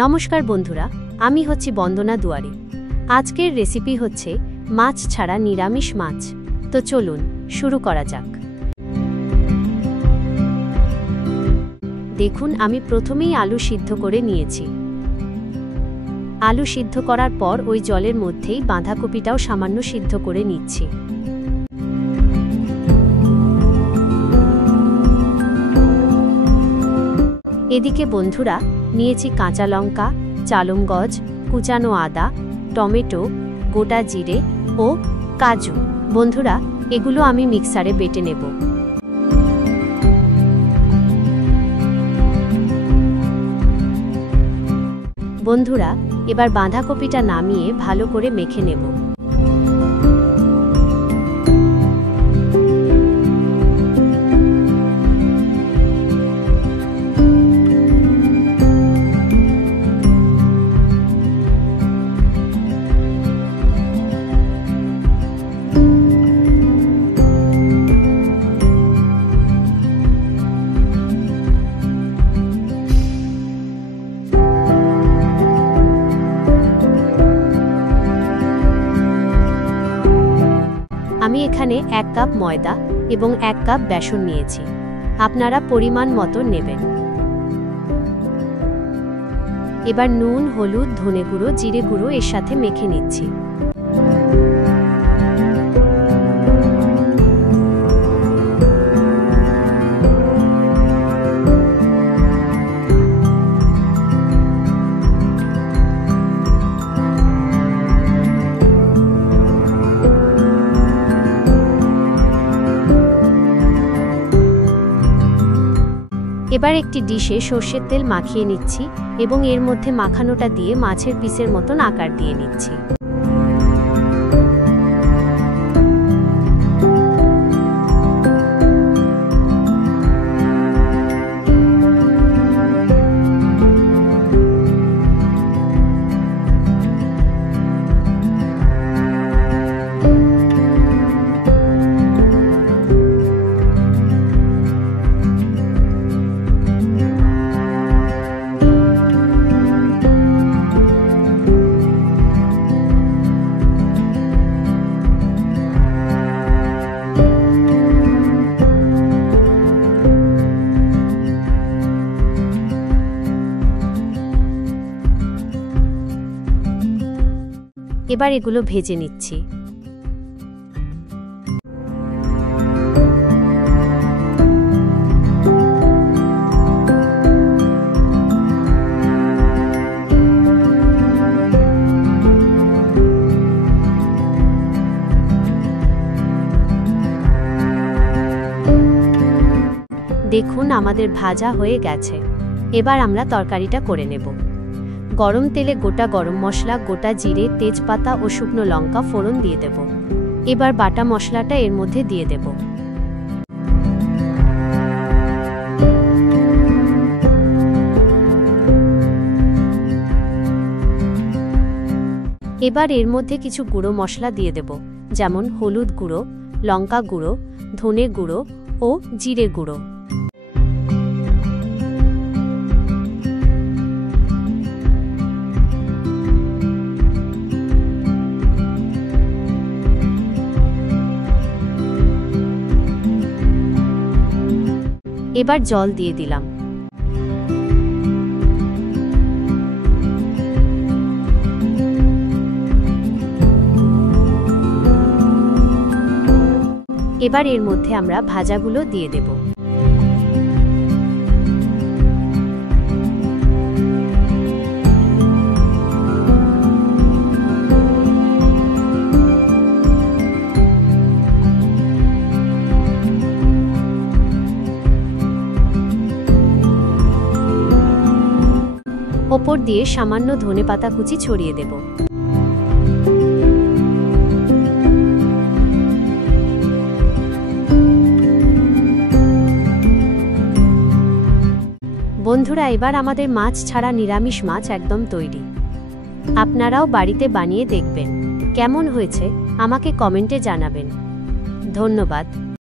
নমস্কার বন্ধুরা, আমি হচ্ছি বন্দনা দুয়ারে। আজকের রেসিপি হচ্ছে মাছ ছাড়া নিরামিষ মাছ। তো চলুন শুরু করা যাক। দেখুন, আমি প্রথমেই আলু সিদ্ধ করে নিয়েছি। আলু সিদ্ধ করার পর ওই জলের মধ্যেই বাঁধাকপিটাও সামান্য সিদ্ধ করে নিচ্ছি। এদিকে বন্ধুরা নিয়েছি কাঁচা লঙ্কা, চালম গজ, কুচানো আদা, টমেটো, গোটা জিরে ও কাজু। বন্ধুরা, এগুলো আমি মিক্সারে বেটে নেব। বন্ধুরা, এবার বাঁধাকপিটা নামিয়ে ভালো করে মেখে নেব। আমি এখানে 1 কাপ ময়দা এবং 1 কাপ বেসন নিয়েছি। আপনারা পরিমাণ মতো নেবেন। এবার নুন, হলুদ, ধনে গুঁড়ো, জিরে গুঁড়ো এর সাথে মেখে নিচ্ছি। এবার একটি ডিশে সর্ষের তেল মাখিয়ে নিচ্ছি এবং এর মধ্যে মাখানোটা দিয়ে মাছের পিসের মতন আকার দিয়ে নিচ্ছি। এবার এগুলো ভেজে নিচ্ছি। দেখুন, আমাদের ভাজা হয়ে গেছে। এবার আমরা তরকারিটা করে নেব। গরম তেলে গোটা গরম মশলা, গোটা জিরে, তেজপাতা ও শুকনো লঙ্কা ফোড়ন দিয়ে দেব। এবার বাটা মশলাটা এর মধ্যে দিয়ে দেব। এবার এর মধ্যে কিছু গুঁড়ো মশলা দিয়ে দেব, যেমন হলুদ গুঁড়ো, লঙ্কা গুঁড়ো, ধনে গুঁড়ো ও জিরে গুঁড়ো। এবার জল দিয়ে দিলাম। এবার এর মধ্যে আমরা ভাজাগুলো দিয়ে দেব। ওপর দিয়ে সামান্য ধনেপাতা কুচি ছড়িয়ে দেব। বন্ধুরা, এবার আমাদের মাছ ছাড়া নিরামিষ মাছ একদম তৈরি। আপনারাও বাড়িতে বানিয়ে দেখবেন। কেমন হয়েছে আমাকে কমেন্টে জানাবেন। ধন্যবাদ।